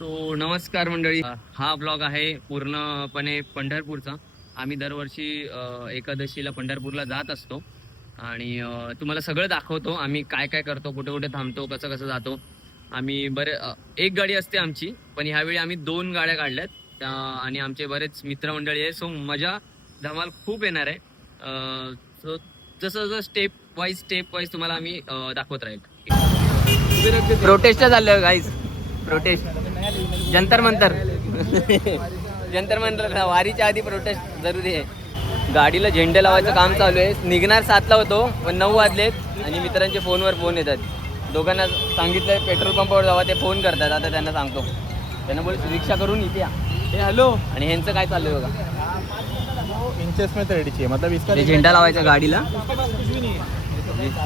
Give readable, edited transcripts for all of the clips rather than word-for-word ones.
तो नमस्कार मंडळी, हा ब्लॉग आहे पूर्णपणे पंढरपूरचा. आम्ही दरवर्षी एकादशीला पंढरपूरला जात असतो आणि तुम्हाला सगळं दाखवतो. आम्ही काय काय करतो, कुठे कुठे थांबतो, कसं कसं जातो. आम्ही एक गाडी असते आमची, पण ह्यावेळी आम्ही 2 गाड्या काढल्यात आणि आमचे बरेच मित्रमंडळी आहे. सो मजा धमाल खूप येणार आहे. सो जसं जसं स्टेप वाईज तुम्हाला आम्ही दाखवत राहील. प्रोटेस्टला चाललोय गाईज, प्रोटेस्ट जंतर मंतर जंतर मंतर वारीच्या आधी प्रोटेस्ट जरुरी आहे. गाडीला झेंडे लावायचं काम चालू आहे. निघणार 7ला होतो, पण 9 वाजलेत आणि मित्रांचे फोनवर फोन येतात. दोघांना सांगितलं पेट्रोल पंपावर जावा, ते फोन करतात. आता त्यांना सांगतो, त्यांना बोल रिक्षा करून इथे या. हॅलो. आणि ह्यांचं काय चाललंय बघा, इंचेस में 30 चाहिए, मतलब इसका ते झेंडा लावायचा गाडीला.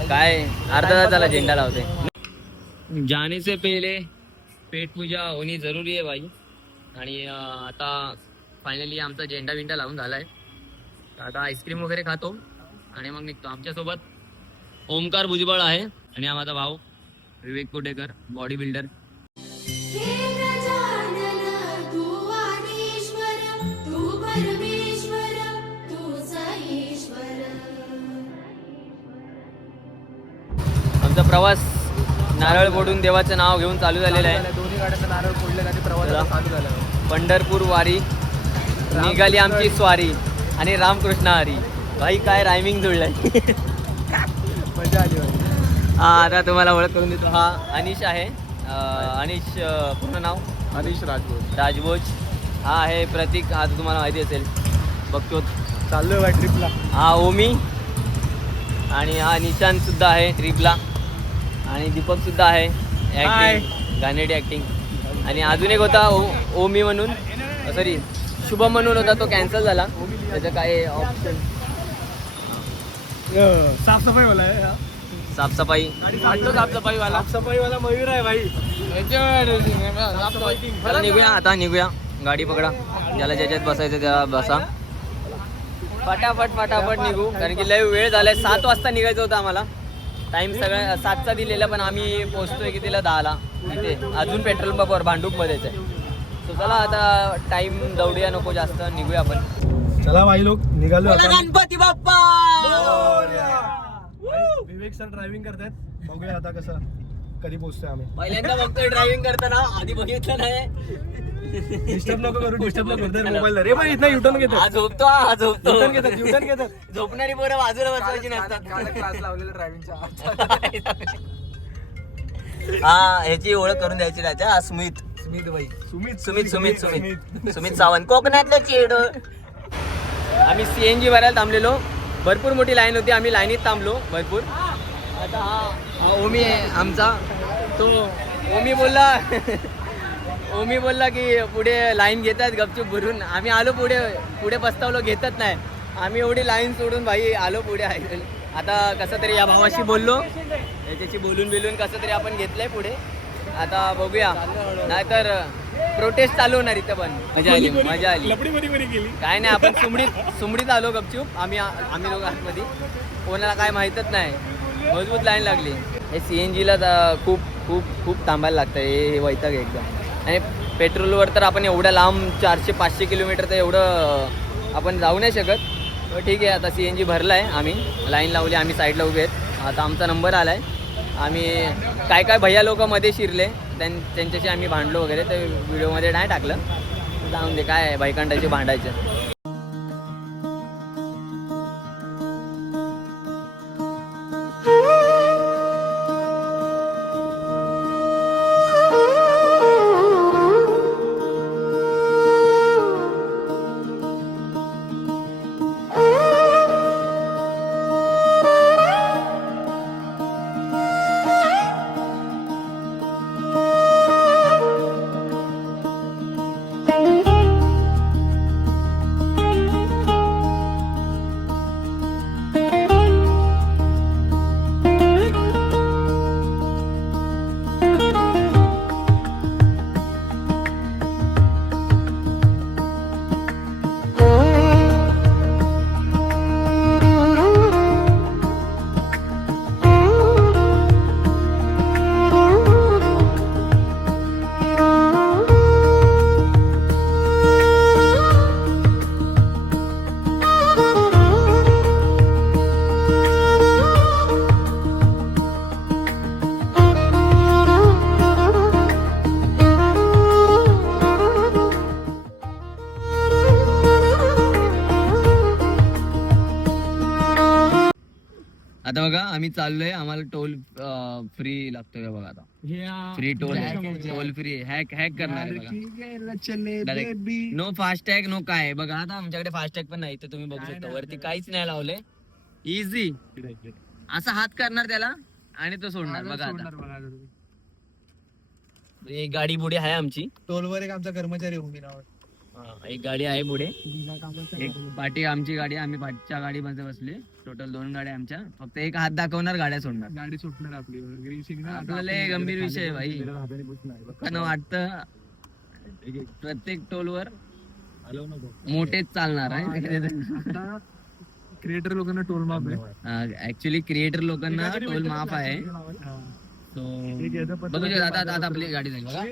काय अर्धा तास झाला झेंडा लावते. जाने से पहले पेट पूजा होणी जरुरी आहे भाई. आणि आता फायनली आमचा झेंडा विंडा लावून झालाय. आता आईस्क्रीम वगैरे खातो आणि मग निघतो. आमच्यासोबत ओमकार भुजबळ आहे आणि हा माझा भाऊ विवेक कोटेकर, बॉडी बिल्डर. आमचा प्रवास नारळ फोडून देवाचं नाव घेऊन चालू झालेलं आहे. दोन्ही गाड्यांना नारळ फोडले आणि प्रवास चालू झाला. पंढरपूर वारी निघाली आमची स्वारी आणि रामकृष्ण हरी. भाई काय रायमिंग जुळलंय. मजा आली भाई. हा, आता तुम्हाला ओळख करून देतो. हा अनिश आहे. अनिश पूर्ण नाव अनिश राजभोज. राजभोज. हा आहे प्रतीक, हा तुम्हाला माहिती असेल, बघतो. चाललोय भाई ट्रिपला. हा ओमी. आणि हा निशांत सुद्धा आहे ट्रिपला. आणि दीपक सुद्धा आहे ॲक्टिंग, गाणेडी ॲक्टिंग. आणि अजून एक होता ओमी म्हणून, सॉरी शुभम म्हणून होता, तो कॅन्सल झाला. त्याचं काय ऑप्शन, साफसफाई वाला आहे. साफसफाई साफसफाईवाला मयूर आहे भाई. चला निघूया, आता निघूया. गाडी पकडा, ज्याला ज्याच्यात बसायचं त्या बसा. फटाफट निघू, कारण की लय वेळ झालाय. 7 वाजता निघायचं होतं आम्हाला. टाइम सगळं 7चा दिलेला, पण आम्ही पोहोचतोय की तिला 10ला इथे. अजून पेट्रोल पंपावर भांडूपमध्येच आहे. सो चला आता टाइम दौडूया नको जास्त, निघूया आपण. चला भाई लोक निघालो आता. गणपती बाप्पा. विवेक सर ड्रायव्हिंग करतायत. बघूया आता कसं कधी पोहोचतोय आम्ही. पहिल्यांदा बघतोय ड्रायव्हिंग करताना, आधी बघितलं नाही. डिस्टर्ब नको करू, डिस्टर्ब नको करताय मोबाईल. रे भाई इथं युटर्न घेतो. हा झोपतो. युटर्न घेतात. झोपणारी पोरं बाजूला बसवायची नसतात. क्लास लावलेला ड्रायव्हिंगचा. हा, ह्याची ओळख करून द्यायची राजा. हा स्मित भाई. सुमित सावंत, कोकणातलं चेड. आम्ही CNG भरायला थांबलेलो. भरपूर मोठी लाईन होती, आम्ही लाईनीत थांबलो भरपूर. आता हा ओमी आहे आमचा. तो ओमी बोलला की पुढे लाईन घेतात गपचूप भरून. आम्ही आलो पुढे पस्तावलो, घेतच नाही. आम्ही एवढी लाईन सोडून भाई आलो पुढे आहे. आता कसं तरी या भावाशी बोललो, याच्याशी बोलून कसं तरी आपण घेतलंय पुढे. आता बघूया, नाहीतर प्रोटेस्ट चालू होणार इथं. पण मजा आली. काय नाही, आपण सुमडीत आलो गपचूप. आम्ही लोक आतमध्ये, कोणाला काय माहीतच नाही. मजबूत लाईन लागली. हे CNGला खूप खूप खूप थांबायला लागतं. हे वैताग एकदम. आणि पेट्रोलवर तर आपण एवढ्या लांब 400-500 किलोमीटर तर एवढं आपण जाऊ नाही शकत. ठीक आहे, आता CNG भरला आहे. आम्ही लाईन लावली, आम्ही साईडला उभे आहेत. आता आमचा नंबर आला आहे. आम्ही काय भैया लोक मध्ये शिरले, त्यांच्याशी आम्ही भांडलो वगैरे. ते व्हिडिओमध्ये नाही टाकलं, जाऊन दे, काय बायकांडायचे भांडायचं. बघा आम्ही चाललोय, आम्हाला टोल फ्री लागतोय बघा आता. Free toll toll free hack करणार आहे बघा. नो फास्टॅग नो काय बघा. आता आमच्याकडे फास्टॅग पण नाही, तर तुम्ही बघू शकता वरती काहीच नाही लावलंय. इझी असा हात करणार त्याला आणि तो सोडणार बघा. आता एक गाडी पुढे आहे आमची, टोलवर एक आमचा कर्मचारी उभी नाव. एक गाडी आहे पुढे, एक पाठी आमची गाडी, आम्ही पाठच्या गाडीमध्ये बसले. टोटल 2 गाड्या आमच्या. फक्त एक हात दाखवणार, गाड्या सोडणार. गाडी सुटणार आपली. आपल्याला गंभीर विषय आहे भाई. पण वाटतं प्रत्येक टोलवर मोठेच चालणार आहे. क्रिएटर लोकांना टोल माफ आहे. ऍक्च्युली क्रिएटर लोकांना टोल माफ आहे. बघू शकता आता आपली गाडी जाईल बघा.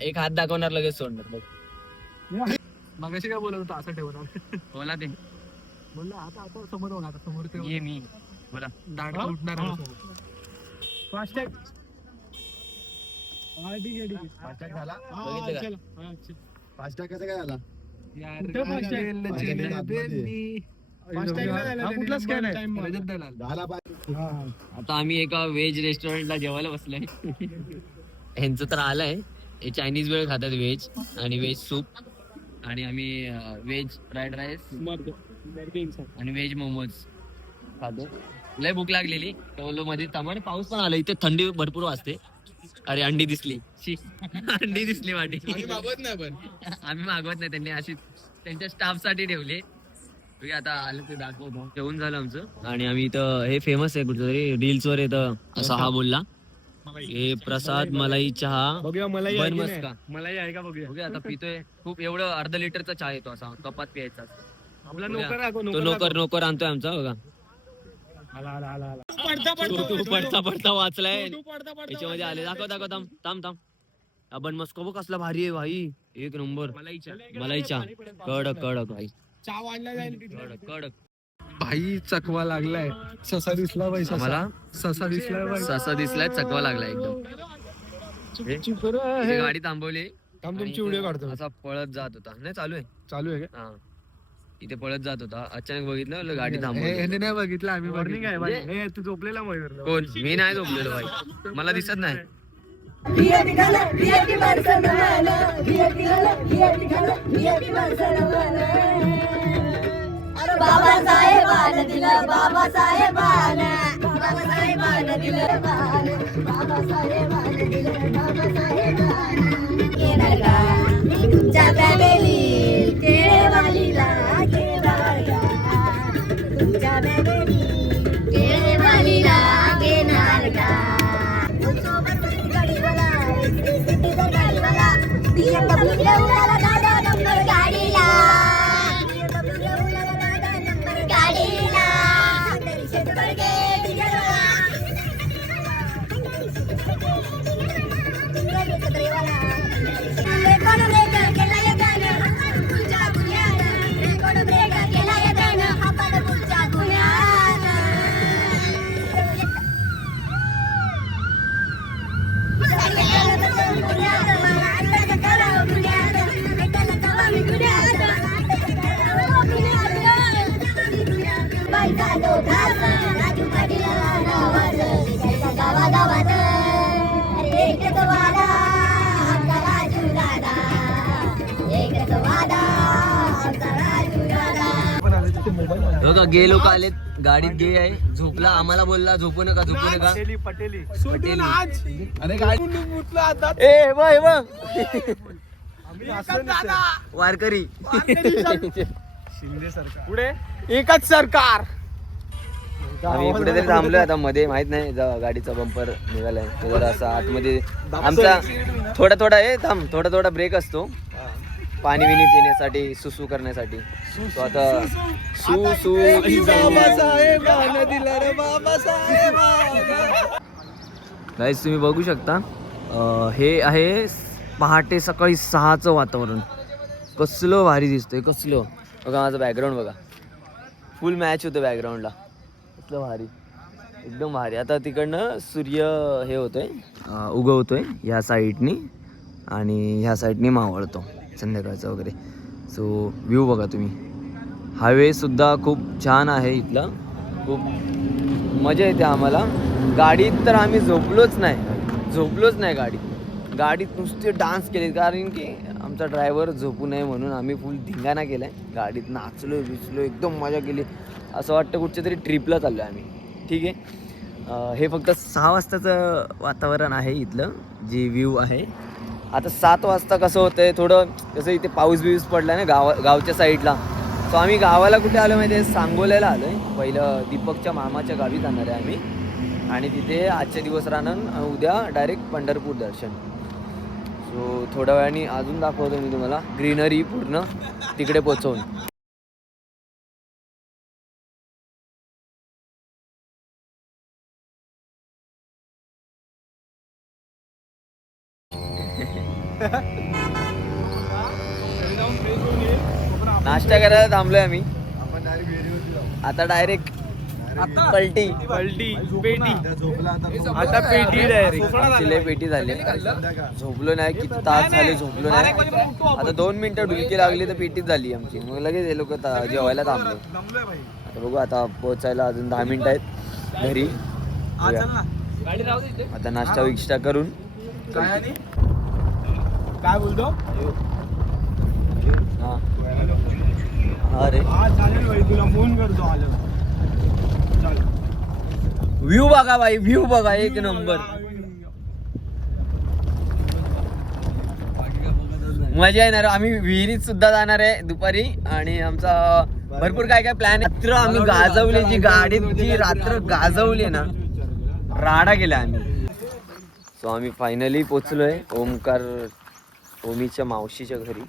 एक हात दाखवणार, लगेच सोडणार. बघ मगाशी काय बोलत होता, असं ठेवणार. बोला ते बोललो आता समोर बघा, आता समोर ते ये मी बोला. दांडा उठणार फास्टॅग. फास्टॅग झाला. बघितलं का? फास्टॅग कसं काय झाला? आता आम्ही एका व्हेज रेस्टॉरंटला जेवायला बसलोय. ह्यांचं तर आलंय, हे चायनीज वेळ खातात व्हेज आणि व्हेज सूप, आणि आम्ही व्हेज फ्राईड राईस आणि व्हेज मोमोज खातो. लय भूक लागलेली, तर मध्ये थांबा. पाऊस पण आला, इथे थंडी भरपूर वाजते. अरे अंडी दिसली, अंडी दिसली वाटी. मागवत नाही, पण आम्ही मागवत नाही, त्यांनी अशी त्यांच्या स्टाफ साठी ठेवले. आता आलं ते दाखवतो. जेवण झालं आमचं, आणि आम्ही इथं हे फेमस आहे कुठेतरी रील्स वर येतं असं हा बोलला. हे प्रसाद मलाई चहा बघूया. मलाई बन मस्का मलाई आहे का बघूया. बघूया आता पितोय. खूप एवढं अर्धा लिटरचा चहा येतो असा कपात प्यायचा. आपला नोकर तो नोकर आणतोय आमचा बघा. पडता वाचलाय याच्यामध्ये आले. दाखव थांब. बन मस्का बघ कसला भारी आहे भाई, एक नंबर. मलाई चहा कडक भाई. कडक भाई चकवा लागलाय. ससा दिसला भाई. मला ससा दिसलाय चकवा लागलाय एकदम. इथे गाडी थांबवली, तुमची व्हिडिओ काढतो. असा पळत जात होता. नाही चालू आहे का? हा, इथे पळत जात होता. अचानक बघितलं गाडी थांबवली. नाही बघितलं आम्ही. वॉर्निंग आहे भाई. तू झोपलेला कोण? मी नाही झोपलेलो भाई, मला दिसत नाही. बाबासाहेबानं दिलं, बाबासाहेबानं दिलं, बाबासाहेबानं दिलं, बाबासाहेबानं. येणार का तुमच्या फॅमिली केळेवालीला घेणार का? तुमच्या फॅमिली केळेवालीला घेणार का? सोबत गाडीवाला, गाडीवाला, BMW घेऊन आला दादा नंबर गाडीला. गाडीला बघा गे लोक आलेत, गाडीत गे आहे. झोपला, आम्हाला बोलला झोपू नका. पटेली वारकरी शिंदे सरकार पुढे एकच सरकार. आम्ही कुठेतरी थांबलोय आता मध्ये, माहित नाही गाडीचा बंपर निघालाय. तो जरा असा आतमध्ये आमचा थोडा आहे. थांब, थोडा ब्रेक असतो पाणी बिनी पिण्यासाठी, सुसू करण्यासाठी. तो आता गाईस तुम्ही बघू शकता, हे आहे पहाटे सकाळी 6चं वातावरण. कसलं भारी दिसतंय, कसलं. बघा माझं बॅकग्राऊंड बघा, फुल मॅच होतं बॅकग्राऊंडला. कसलं भारी, एकदम भारी. आता तिकडनं सूर्य हे होतोय, उगवतोय ह्या साईडनी, आणि ह्या साईडनी मावळतो संध्याकाळचं वगैरे. सो व्ह्यू बघा तुम्ही. हायवे सुद्धा खूप छान आहे इथला. खूप मजा येते आम्हाला. गाडीत तर आम्ही झोपलोच नाही गाडीत नुसते डान्स केले, कारण की आमचा ड्रायव्हर झोपू नये म्हणून आम्ही फुल धिंगाणा केलाय. गाडीत नाचलो बिचलो, एकदम मजा केली. असं वाटतं कुठच्या तरी ट्रिपला चाललो आहे आम्ही. ठीक आहे, हे फक्त 6 वाजताचं वातावरण आहे इथलं, जी व्ह्यू आहे. आता 7 वाजता कसं होतंय, थोडं कसं इथे पाऊस पडला ना गावच्या साईडला. सो आम्ही गावाला कुठे आलो माहिती आहे, सांगोल्याला आलो आहे. पहिलं दीपकच्या मामाच्या गावी जाणार आहे आम्ही, आणि तिथे आजचे दिवस राहणार, उद्या डायरेक्ट पंढरपूर दर्शन. सो थोड्या वेळाने अजून दाखवतो मी तुम्हाला ग्रीनरी पूर्ण तिकडे पोचवून. नाश्ता करायला थांबलोय आम्ही. आपण डायरेक्ट विहिरीवरती जाऊ. आता डायरेक्ट पलटी पेटी झोपला आता पेटी डायरेक्ट. लय पेटी झाली. झोपलो नाही, किती तास झाले झोपलो नाही. आता 2 मिनिटं डुलकी लागली तर पेटीच झाली आमची. मग लगेच हे लोक जेवायला थांबलो. आता बघू, आता पोहोचायला अजून 10 मिनिटं आहेत घरी. आता नाश्ता विष्टा करून काय बोलतो? हा. अरे चालेल भाई, तुला फोन करतो आलं. व्ह्यू बघा भाई, व्ह्यू बघा, एक नंबर. मजा येणार. आम्ही विहिरीत सुद्धा जाणार आहे दुपारी, आणि आमचा भरपूर काय काय प्लॅन आहे. रात्र आम्ही गाजवली, जी गाडीत जी रात्र गाजवली ना, राडा केला आम्ही. सो आम्ही फायनली पोचलोय ओमीच्या मावशीच्या घरी.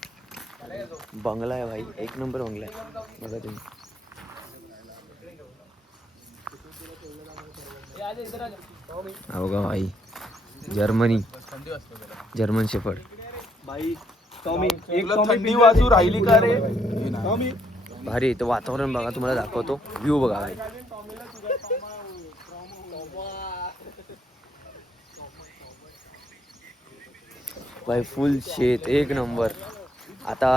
बंगला आहे भाई, एक नंबर बंगला आहे. बघा तुम्ही. हो का भाई, जर्मन शेफर्ड भाई थंडी वाजू राहिली का रे? भारी इथं वातावरण बघा, तुम्हाला दाखवतो. व्ह्यू बघा भाई. भाई फुल शेत, एक नंबर. आता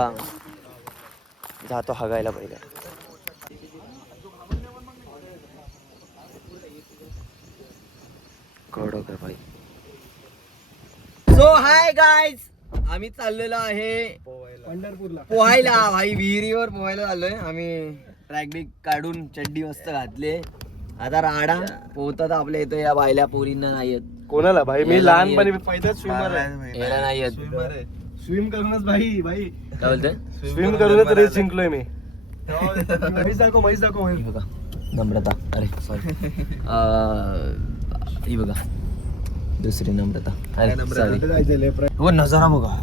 जातो हगायला पहिले. कडक आहे भाई. सो हाय गाईज, आम्ही चाललेलो आहे पंढरपूरला पोहायला. भाई विहिरीवर पोहायला चाललोय आम्ही. ट्रॅक बिक काढून चड्डी मस्त घातले. आता राडा पोहतात आपल्या इथं. या बायल्या पोरींना नाही येत. कोणाला भाई? मी याला लहानपणी नाही पहिलाच स्विमर आहे. याला नाही येत. स्विम करूनच भाई काय बोलतोय? स्विम करूनच रेस जिंकलोय मी. म्हैस दाखव हे बघा नम्रता, अरे सॉरी, ही बघा दुसरी नम्रता. अरे सॉरी. हो नजारा बघा.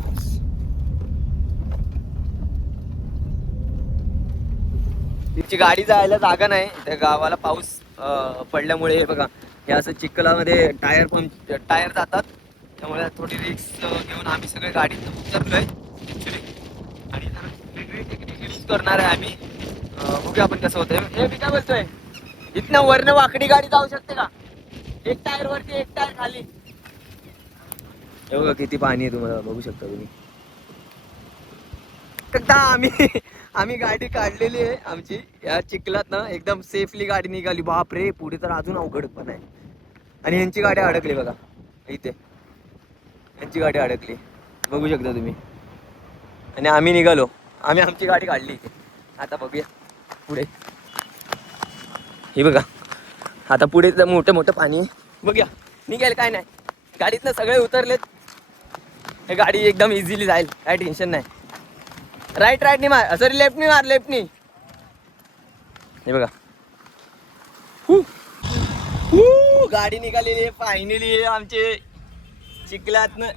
तिची गाडी जायला जागा नाही त्या गावाला. पाऊस पडल्यामुळे हे बघा, हे असं चिखलामध्ये टायर जातात. त्यामुळे थोडी रिस्क घेऊन आम्ही सगळे गाडीत उतरलोय ऍक्च्युली. आणि जरा वेगळी टेक्निक यूज करणार आहे आम्ही. बघूया आपण कसं होतंय. हे मी काय बोलतोय, इथनं वरनं वाकडी गाडी जाऊ शकते का? एक टायर वरती, एक टायर खाली. हे बघा किती पाणी आहे, तुम्हाला बघू शकता तुम्ही. एकदा आम्ही गाडी काढलेली आहे आमची या चिखलात ना. एकदम सेफली गाडी निघाली. बाप रे, पुढे तर अजून अवघड पण आहे. आणि यांची गाडी अडकली बघा इथे. यांची गाडी अडकली, बघू शकता तुम्ही. आणि आम्ही निघालो, आम्ही आमची गाडी काढली. आता बघूया पुढे. हे बघा, आता पुढे तर मोठं पाणी आहे. बघूया निघेल काय नाही. गाडीतनं सगळे उतरलेत. हे गाडी एकदम इझिली जाईल, काय टेन्शन नाही. राईट नी मार, सॉरी लेफ्टनी मार, लेफ्टनी. हे बघा, गाडी निघालेली आहे फायनली आमचे चिखलातनं.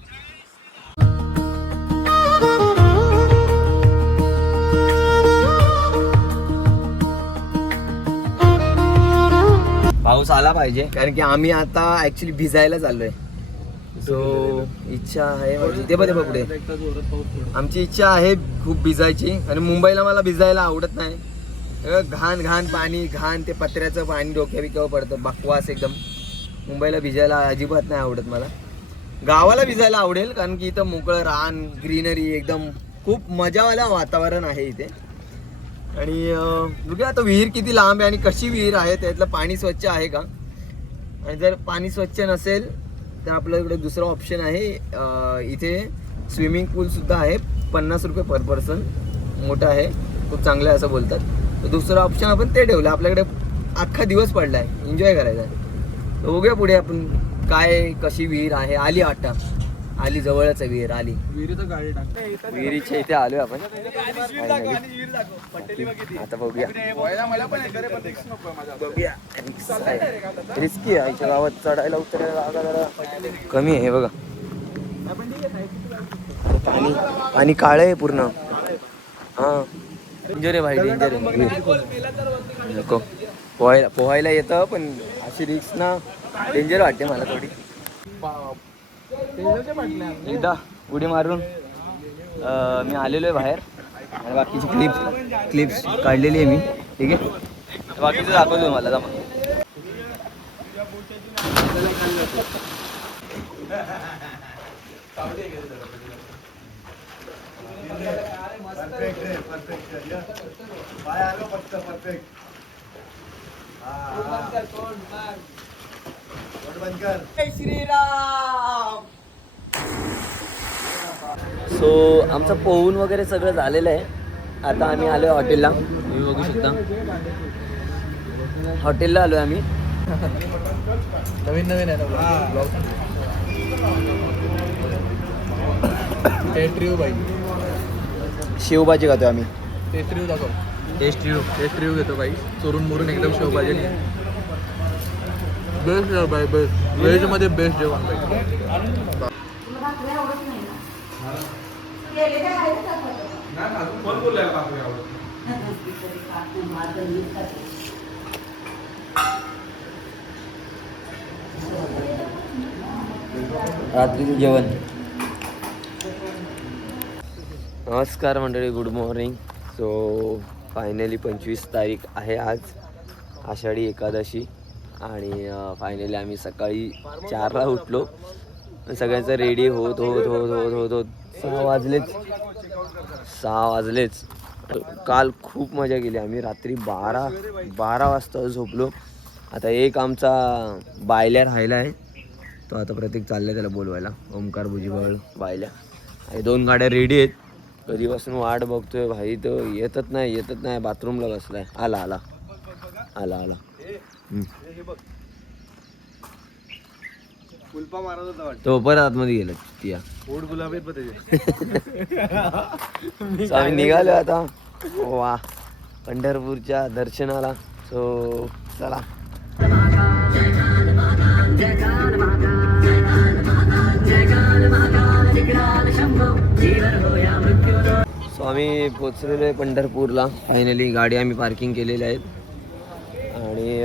पाऊस आला पाहिजे, कारण की आम्ही आता ऍक्च्युली भिजायला चाललोय. सो इच्छा आहे माझी, ते बघ पुढे. आमची इच्छा आहे खूप भिजायची, आणि मुंबईला मला भिजायला आवडत नाही. घाण पाणी, घाण ते पत्र्याचं पाणी डोक्या बिक्यावर पडतं, बकवास एकदम. मुंबईला भिजायला अजिबात नाही आवडत मला. गावाला भिजायला आवडेल, कारण की इथं मोकळं रान, ग्रीनरी, एकदम खूप मजावाला वातावरण आहे इथे. आणि बघूया आता विहीर किती लांब आहे आणि कशी विहीर आहे, त्यातलं पाणी स्वच्छ आहे का. आणि जर पाणी स्वच्छ नसेल तर आपल्याकडे दुसरा ऑप्शन आहे, इथे स्विमिंग पूल सुद्धा आहे, 50 रुपये पर पर्सन, मोठा आहे, खूप चांगलं आहे असं बोलतात. तर दुसरं ऑप्शन आपण ते ठेवलं. आपल्याकडे अख्खा दिवस पडला आहे, एन्जॉय करायचा आहे. तर बघूया पुढे आपण काय कशी विहीर आहे. आली वाटतं, आली जवळच आहे विहीर, आली. विहिरीचं गाडी टाक. विहिरीच्या इथे आलोय आपण. आता बघूया मला पण येतं रे, पण रिस्क नको माझ्या. बघूया. रिस्की आहे आमच्या गावात, चढायला उतरायला जागा जरा कमी आहे बघा. पाणी पाणी काळं आहे पूर्ण. हां डेंजर आहे भाई, डेंजर आहे. नको पोहायला येतं पण अशी रिस्क ना डेंजर वाटते मला थोडी. एकदा उडी मारून मी आलेलो आहे बाहेर आणि बाकीची क्लिप्स काढलेली आहे मी. ठीक आहे, बाकीचं दाखवतो मला जमा. श्रीराम. सो आमचं पोहून वगैरे सगळं झालेलं आहे. आता आम्ही आलोय हॉटेलला, तुम्ही बघू शकता. हॉटेलला आलोय आम्ही. नवीन आहे ना टेस्ट रिव्ह्यू बाई. शेवभाजी खातोय आम्ही. टेस्ट रिव्ह्यू दाखव. टेस्ट रिव्ह्यू घेतो बाई. चोरून मोरून एकदम शेवभाजी. बेस्ट जेवण बाई, बेस्ट. व्हेजमध्ये बेस्ट जेवण बाई. कोण बोललाय काकडी आवडत? रात्रीचं जेवण. नमस्कार मंडळी, गुड मॉर्निंग. सो फायनली 25 तारीख आहे आज, आषाढी एकादशी. आणि फायनली आम्ही सकाळी 4ला उठलो. सगळ्यांचं रेडी होत 6 वाजलेच. काल खूप मजा केली आम्ही. रात्री 12 वाजता झोपलो. आता एक आमचा बायल्या राहिला आहे, तो आता प्रत्येक चालला त्याला बोलवायला. ओमकार, भुजबळ, बायल्या. आणि 2 गाड्या रेडी आहेत. कधीपासून वाट बघतोय भाई, तो येतच नाही. बाथरूमला बसलाय. आला. कुलपा मारत होता वाटतं. तो परत आतमध्ये गेला तिया. पोट गुलाबी पण त्याचे. आम्ही निघालो आता वा पंढरपूरच्या दर्शनाला. सो चला. सो आम्ही पोचलेलो आहे पंढरपूरला. फायनली गाडी आम्ही पार्किंग केलेल्या आहेत. आणि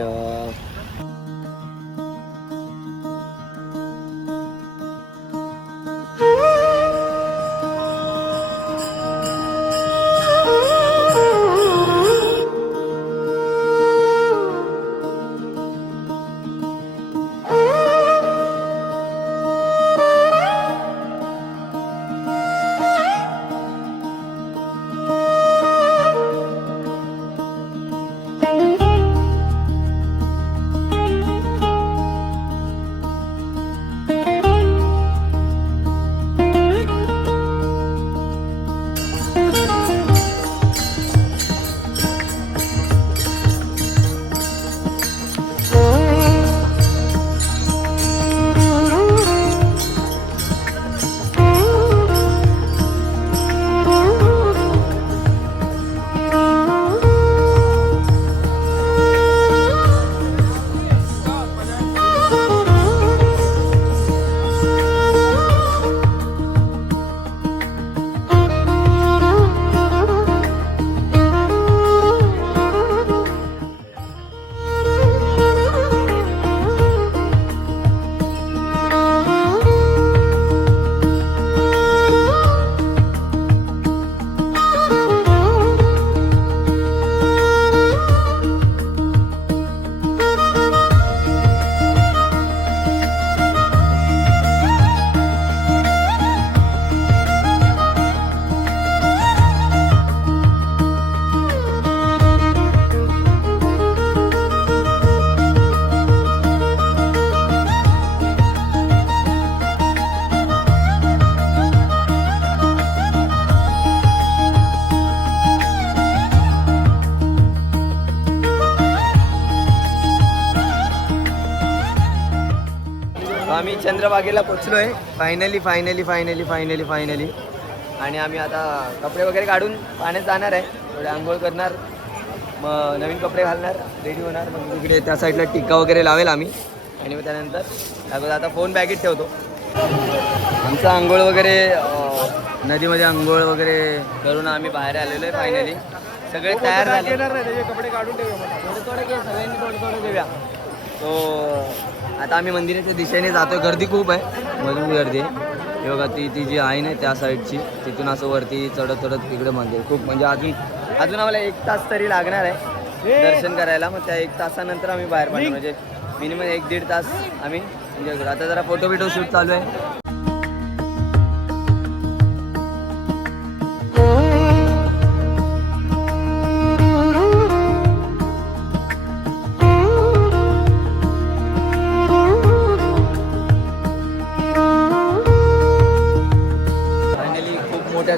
चंद्रभागेला पोचलोय फायनली. आणि आम्ही आता कपडे वगैरे काढून पाण्यात जाणार आहे, थोडे आंघोळ करणार, मग नवीन कपडे घालणार, रेडी होणार, मग इकडे त्या साईडला टिक्का वगैरे लावेल आम्ही. आणि मग त्यानंतर लागतो आता फोन बॅगेत ठेवतो. आमचं आंघोळ वगैरे नदीमध्ये आंघोळ वगैरे करून आम्ही बाहेर आलेलो आहे फायनली. सगळे तयार झाले. कपडे काढून ठेवूया थोडे घे, सगळ्यांनी थोडं घेऊया. तो आता आम्ही मंदिराच्या दिशेने जातोय. गर्दी खूप आहे, भरपूर गर्दी आहे. हे बघा ती जी आहे ना त्या साईडची, तिथून असं वरती चढत तिकडे मंदिर खूप, म्हणजे अजून आम्हाला 1 तास तरी लागणार आहे दर्शन करायला. मग त्या 1 तासानंतर आम्ही बाहेर पडणार, म्हणजे मिनिमम 1-1.5 तास आम्ही एन्जॉय करू. आता जरा फोटो शूट चालू आहे.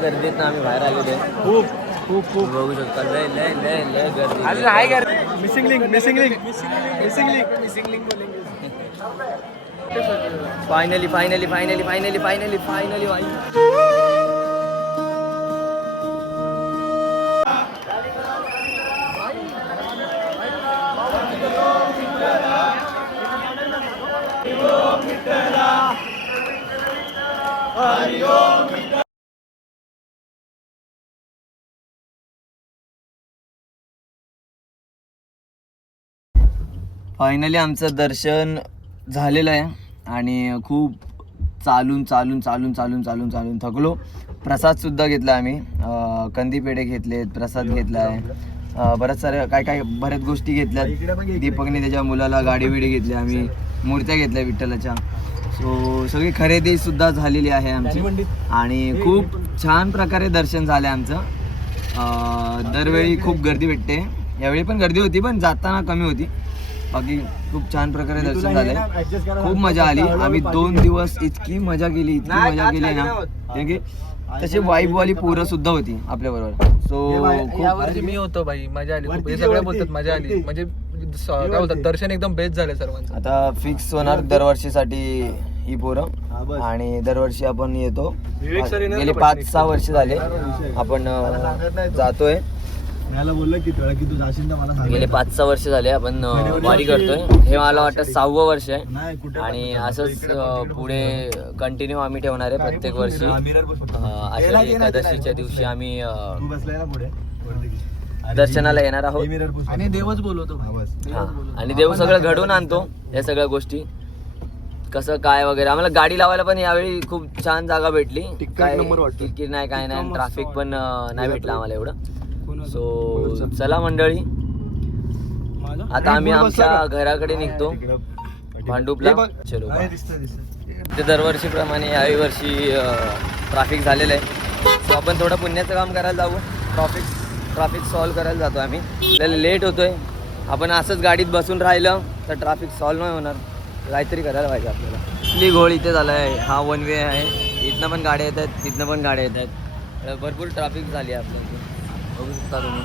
गर्दीत आम्ही बाहेर आलेलो आहे. खूप बघू शकता. लय गर्दी. मिसिंग लिंक फायनली फायनली आमचं दर्शन झालेलं आहे आणि खूप चालून थकलो. प्रसादसुद्धा घेतला आम्ही, कंदी पेढे घेतलेत, प्रसाद घेतला आहे, बऱ्याच साऱ्या बऱ्याच गोष्टी घेतल्यात. दीपकने त्याच्या मुलाला गाडी बिडी घेतली, आम्ही मूर्त्या घेतल्या विठ्ठलाच्या. सो सगळी खरेदीसुद्धा झालेली आहे आमची आणि खूप छान प्रकारे दर्शन झालं आहे आमचं. दरवेळी खूप गर्दी भेटते, यावेळी पण गर्दी होती पण जाताना कमी होती. बाकी खूप छान प्रकारे दर्शन झालंय, खूप मजा आली. आम्ही 2 दिवस इतकी मजा केली ना, कारण की तशी वाईबवाली पोरं सुद्धा होती आपल्या बरोबर. सो यावर्षी मी होतो भाई, मजा आली खूप. हे सगळे बोलतात मजा आली, म्हणजे काय बोलतात, दर्शन एकदम बेस्ट झाले सर्वांचं. आता फिक्स होणार दरवर्षीसाठी ही पोरं, आणि दरवर्षी आपण येतो. गेले 5-6 वर्ष झाले आपण जातोय. गेले 5-6 वर्ष झाले आपण वारी करतोय. हे मला वाटतं 6वं वर्ष आहे आणि असंच पुढे कंटिन्यू आम्ही ठेवणार आहे प्रत्येक वर्षी. आषाढी एकादशीच्या दिवशी आम्ही दर्शनाला येणार आहोत आणि देवच बोलवतो. आणि देव सगळं घडवून आणतो या सगळ्या गोष्टी. कसं काय वगैरे, आम्हाला गाडी लावायला पण यावेळी खूप छान जागा भेटली. तिकीट नाही काय नाही, ट्रॅफिक पण नाही भेटलं आम्हाला एवढं. सो चला मंडळी, आता आम्ही आमच्या घराकडे निघतो भांडुपला. चलो ते दरवर्षी प्रमाणे याही वर्षी ट्रॅफिक झालेलं आहे. सो आपण थोडं पुण्याचं काम करायला जाऊ. ट्रॅफिक सॉल्व करायला जातो आम्ही. आपल्याला लेट होतोय. आपण असंच गाडीत बसून राहिलं तर ट्रॅफिक सॉल्व नाही होणार. काहीतरी करायला पाहिजे आपल्याला. इथली घोळ इथे झाला आहे. हा 1 वे आहे. इथनं पण गाड्या येत आहेत, तिथनं पण गाड्या येत आहेत. भरपूर ट्रॅफिक झाली आहे आपल्या. बघू शकता तुम्ही.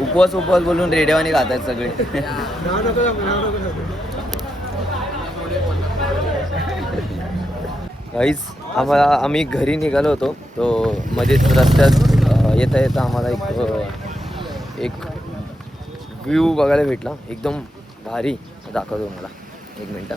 उपवास बोलून रेडिओने खात आहेत सगळे. काहीच आम्ही घरी निघालो होतो, तो मध्येच रस्त्यात येता आम्हाला एक व्ह्यू बघायला भेटला एकदम भारी. दाखवतो मला 1 मिनटं.